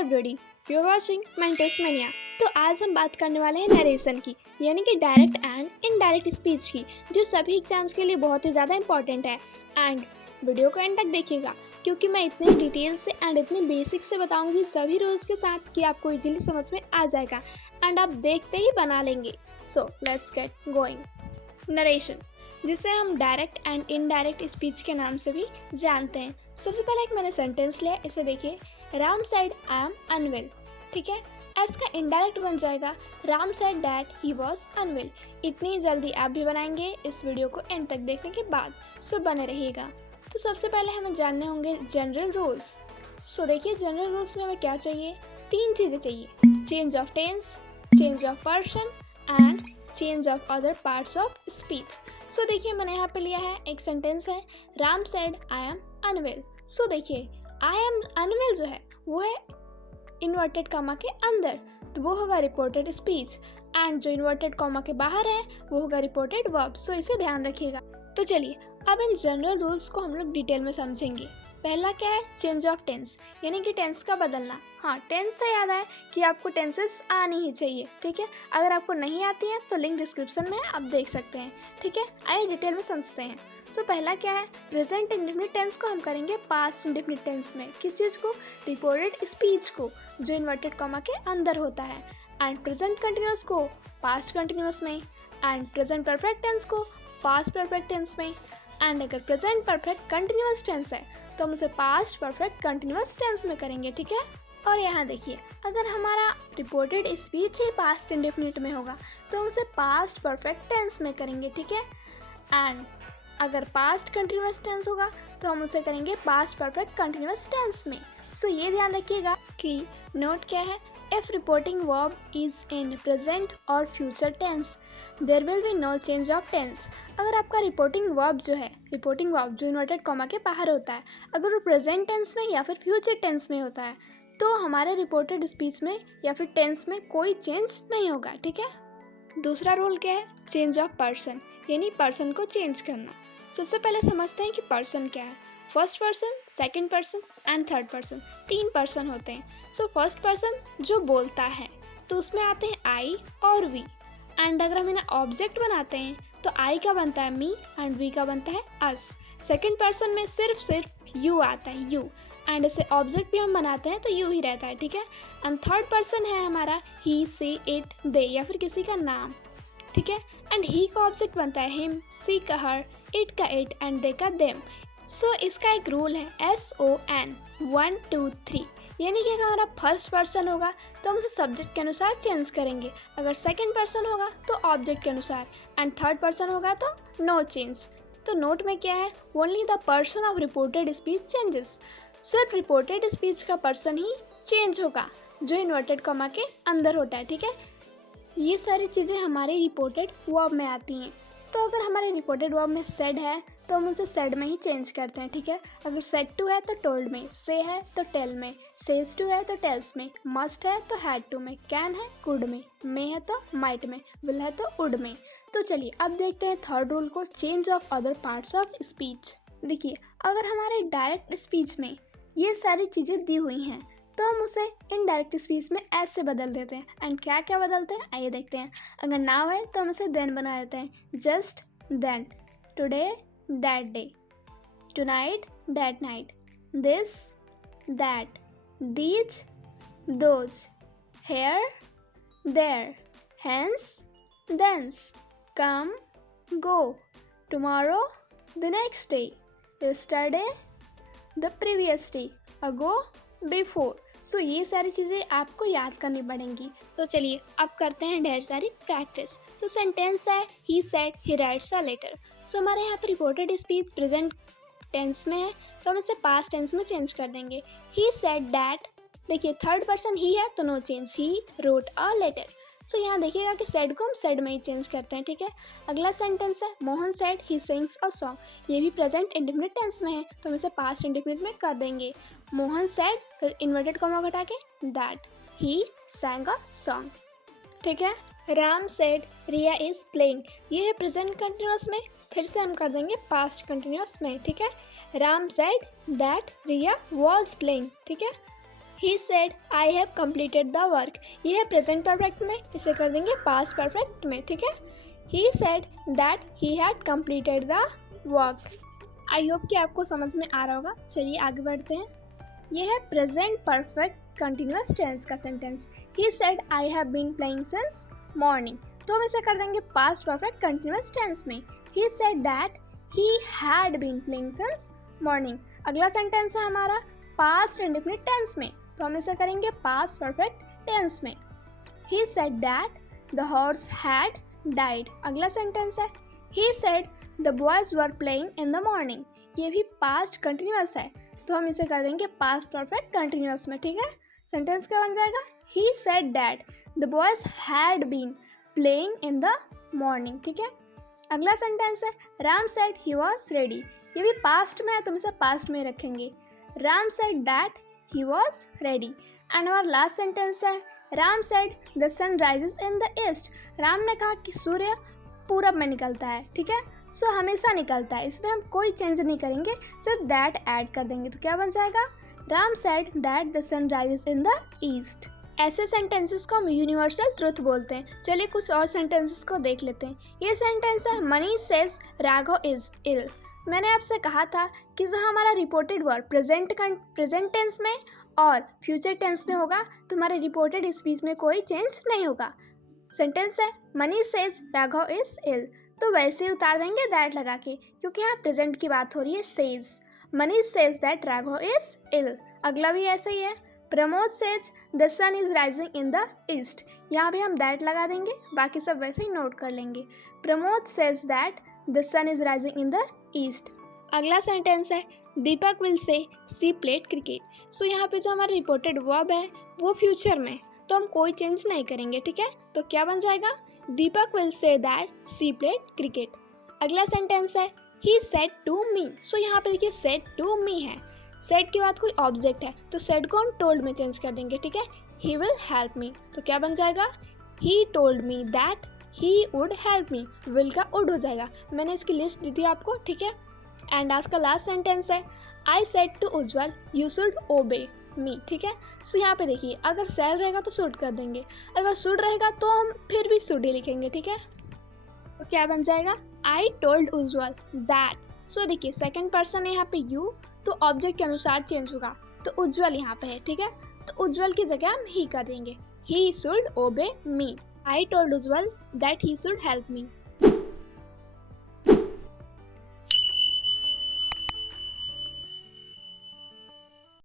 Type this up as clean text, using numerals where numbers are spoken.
Everybody, you are watching Mentos Mania. तो आज हम बात करने वाले हैं नरेशन की, यानी कि डायरेक्ट एंड इनडायरेक्ट स्पीच की, जो सभी एग्जाम्स के लिए बहुत ही ज़्यादा इंपॉर्टेंट है। एंड वीडियो को एंड तक देखिएगा, क्योंकि मैं इतने डिटेल से एंड इतने बेसिक से बताऊंगी सभी रूल्स के साथ कि आपको इजीली समझ में आ जाएगा एंड आप देखते ही बना लेंगे। So let's get going. Narration, जिसे हम डायरेक्ट एंड इनडायरेक्ट स्पीच के नाम से भी जानते हैं। सबसे पहले एक मैंने सेंटेंस लिया, इसे देखिए। Ram said I am unwell, ठीक है। इसका इनडायरेक्ट बन जाएगा Ram said that he was unwell. इतनी जल्दी आप भी बनाएंगे इस वीडियो को एंड तक देखने के बाद, सो बने रहिएगा। तो सबसे पहले हमें जानने होंगे जनरल रूल्स। सो देखिए, जनरल रूल्स में हमें क्या चाहिए, तीन चीज़ें चाहिए: change of tense, change of person and change of other parts of speech. So देखिए, मैंने यहाँ पे लिया है एक सेंटेंस है, Ram said I am unwell. So देखिए, आई एम अनवेल जो है वो है इन्वर्टेड कॉमा के अंदर, तो वो होगा रिपोर्टेड स्पीच। एंड जो इन्वर्टेड कॉमा के बाहर है वो होगा रिपोर्टेड वर्ब। सो इसे ध्यान रखिएगा। तो चलिए अब इन जनरल रूल्स को हम लोग डिटेल में समझेंगे। पहला क्या है, चेंज ऑफ टेंस, यानी कि टेंस का बदलना। हाँ, टेंस से याद आए कि आपको टेंसेस आनी ही चाहिए, ठीक है। अगर आपको नहीं आती है तो लिंक डिस्क्रिप्शन में आप देख सकते हैं, ठीक है। आइए डिटेल में समझते हैं। सो पहला क्या है, प्रेजेंट इंडेफिनिट टेंस को हम करेंगे पास्ट इंडेफिनिट टेंस में। किस चीज़ को, रिपोर्टेड स्पीच को, जो इन्वर्टेड कॉमा के अंदर होता है। एंड प्रेजेंट कंटिन्यूअस को पास्ट कंटिन्यूअस में, एंड प्रेजेंट परफेक्ट टेंस को पास्ट परफेक्ट टेंस में। एंड अगर प्रेजेंट परफेक्ट कंटिन्यूअस टेंस है तो हम उसे पास्ट परफेक्ट कंटिन्यूअस टेंस में करेंगे, ठीक है। और यहाँ देखिए, अगर हमारा रिपोर्टेड स्पीच ही पास्ट इंडेफिनिट में होगा तो हम उसे पास्ट परफेक्ट टेंस में करेंगे, ठीक है। एंड अगर पास्ट कंटिन्यूअस टेंस होगा तो हम उसे करेंगे पास्ट परफेक्ट कंटिन्यूअस टेंस में। सो ये ध्यान रखिएगा कि नोट क्या है, if reporting verb is in present और future tense there will be no change of tense. अगर आपका रिपोर्टिंग वर्ब जो है, रिपोर्टिंग वर्ब जो इन्वर्टेड कॉमा के बाहर होता है, अगर वो प्रेजेंट टेंस में या फिर फ्यूचर टेंस में होता है तो हमारे रिपोर्टेड स्पीच में या फिर टेंस में कोई चेंज नहीं होगा, ठीक है। दूसरा रूल क्या है, चेंज ऑफ पर्सन, यानी पर्सन को चेंज करना। सबसे पहले समझते हैं कि पर्सन क्या है। First person, second person and third person, तीन पर्सन होते हैं। सो फर्स्ट पर्सन जो बोलता है तो उसमें आते हैं आई और वी। एंड अगर हम इन्हें ऑब्जेक्ट बनाते हैं तो आई का बनता है मी एंड वी का बनता है अस। सेकंड पर्सन में सिर्फ यू आता है, यू। एंड इसे ऑब्जेक्ट भी हम बनाते हैं तो यू ही रहता है, ठीक है। एंड थर्ड पर्सन है हमारा ही, सी, इट, दे, या फिर किसी का नाम, ठीक है। एंड ही का ऑब्जेक्ट बनता है हिम, सी का हर, इट का इट एंड दे का देम। सो इसका एक रूल है SON 1 2 3, यानी कि अगर हमारा फर्स्ट पर्सन होगा तो हम उसे सब्जेक्ट के अनुसार चेंज करेंगे, अगर सेकंड पर्सन होगा तो ऑब्जेक्ट के अनुसार, एंड थर्ड पर्सन होगा तो नो चेंज। तो नोट में क्या है, only the person of reported speech changes. सिर्फ रिपोर्टेड स्पीच का पर्सन ही चेंज होगा जो इन्वर्टेड कॉमा के अंदर होता है, ठीक है। ये सारी चीज़ें हमारे रिपोर्टेड वर्ब में आती हैं। तो अगर हमारे रिपोर्टेड वर्ब में सेड है तो हम उसे सेड में ही चेंज करते हैं, ठीक है। अगर सेड टू है तो टोल्ड में, से है तो टेल में, सेज टू है तो टेल्स में, मस्ट है तो हैड टू में, कैन है कुड में, मे है तो माइट में, विल है तो वुड में। तो चलिए अब देखते हैं थर्ड रूल को, change of other parts of speech. देखिए, अगर हमारे डायरेक्ट स्पीच में ये सारी चीज़ें दी हुई हैं तो हम उसे इनडायरेक्ट स्पीच में ऐसे बदल देते हैं। एंड क्या क्या बदलते हैं आइए देखते हैं। अगर नाउ है तो हम उसे देन बना देते हैं, just then, today that day, tonight that night, this that, these those, here there, hence thence, come go, tomorrow the next day, yesterday the previous day, ago before. सो ये सारी चीज़ें आपको याद करनी पड़ेंगी। तो चलिए अब करते हैं ढेर सारी प्रैक्टिस। तो सेंटेंस है, he said he writes a letter. So हमारे यहाँ पर रिपोर्टेड स्पीच प्रेजेंट टेंस में है तो हम इसे पास्ट टेंस में चेंज कर देंगे। ही सेड दैट, देखिए थर्ड पर्सन ही है तो no change, he wrote a letter. So यहाँ देखिएगा कि सेड को हम सेड में ही चेंज करते हैं, ठीक है। अगला सेंटेंस है, Mohan said he sings a song. ये भी प्रेजेंट इंडेफिनिट टेंस में है तो हम इसे पास्ट इंडेफिनिट में कर देंगे। मोहन सेड, फिर इन्वर्टेड कॉमा हटा के that he sang a song, ठीक है। Ram said Riya is playing, ये है प्रेजेंट कंटिन्यूअस में, फिर से हम कर देंगे पास्ट कंटिन्यूअस में, ठीक है। Ram said that Riya was playing, ठीक है। He said I have completed the work. ये है प्रेजेंट परफेक्ट में, इसे कर देंगे पास्ट परफेक्ट में, ठीक है। He said that he had completed the work. I hope कि आपको समझ में आ रहा होगा। चलिए आगे बढ़ते हैं। ये है प्रेजेंट परफेक्ट कंटिन्यूअस टेंस का सेंटेंस। He said I have been playing since morning, तो हम इसे कर देंगे पास्ट परफेक्ट कंटिन्यूअस टेंस में। He said that he had been playing since morning. अगला सेंटेंस है हमारा पास्ट इंडेफिनिट टेंस में, तो हम इसे करेंगे पास्ट परफेक्ट टेंस में। He said that the horse had died. अगला सेंटेंस है he said the boys were playing in the morning. ये भी पास्ट कंटिन्यूअस है, तो हम इसे कर देंगे पास्ट परफेक्ट कंटिन्यूअस में, ठीक है। सेंटेंस क्या बन जाएगा? He said that the boys had been playing in the morning, ठीक है। अगला सेंटेंस है Ram said he was ready. ये भी पास्ट में है, तो हम इसे पास्ट में रखेंगे। Ram said that he was ready. And हमारा लास्ट सेंटेंस है Ram said the sun rises in the east. Ram ने कहा कि सूर्य पूरब में निकलता है, ठीक है। सो हमेशा निकलता है, इसमें हम कोई चेंज नहीं करेंगे, सिर्फ दैट ऐड कर देंगे। तो क्या बन जाएगा? Ram said that the sun rises in the east. ऐसे सेंटेंसेस को हम यूनिवर्सल ट्रुथ बोलते हैं। चलिए कुछ और सेंटेंसेस को देख लेते हैं। ये सेंटेंस है Manish says Raghav is ill. मैंने आपसे कहा था कि जहाँ हमारा रिपोर्टेड वर्ब प्रेजेंट टेंस में और फ्यूचर टेंस में होगा, तो हमारे रिपोर्टेड स्पीच में कोई चेंज नहीं होगा। सेंटेंस है Manish says Raghav is ill, तो वैसे ही उतार देंगे दैट लगा के, क्योंकि यहाँ प्रेजेंट की बात हो रही है। Says, Manish says that Raghav is ill. अगला भी ऐसा ही है Pramod says the sun is rising in the east. यहाँ भी हम दैट लगा देंगे, बाकी सब वैसे ही नोट कर लेंगे। Pramod says that the sun is rising in the east. अगला सेंटेंस है दीपक विल से सी प्लेड क्रिकेट। सो यहाँ पे जो हमारा रिपोर्टेड वर्ब है वो फ्यूचर में, तो हम कोई चेंज नहीं करेंगे, ठीक है। तो क्या बन जाएगा? Deepak will say that she played cricket. अगला सेंटेंस है ही सेड टू मी। सो यहाँ पे देखिए सेड टू मी है, सेड के बाद कोई ऑब्जेक्ट है, तो सेड को हम टोल्ड में चेंज कर देंगे, ठीक है। ही विल हेल्प मी, तो क्या बन जाएगा? He told me that he would help me. Will का वुड हो जाएगा, मैंने इसकी लिस्ट दी थी आपको, ठीक है। एंड आज का लास्ट सेंटेंस है I said to Ujjwal you should obey me, ठीक है। सो यहाँ पे देखिए अगर सेल रहेगा तो शुड कर देंगे, अगर शुड रहेगा तो हम फिर भी शुड ही लिखेंगे, ठीक है। तो क्या बन जाएगा? I told Ujjwal that. सो देखिए सेकंड पर्सन है यहाँ पे यू, तो ऑब्जेक्ट के अनुसार चेंज होगा, तो उज्जवल यहाँ पे है, ठीक है। तो उज्जवल की जगह हम ही कर देंगे, he should obey me. I told Ujjwal that he should help me.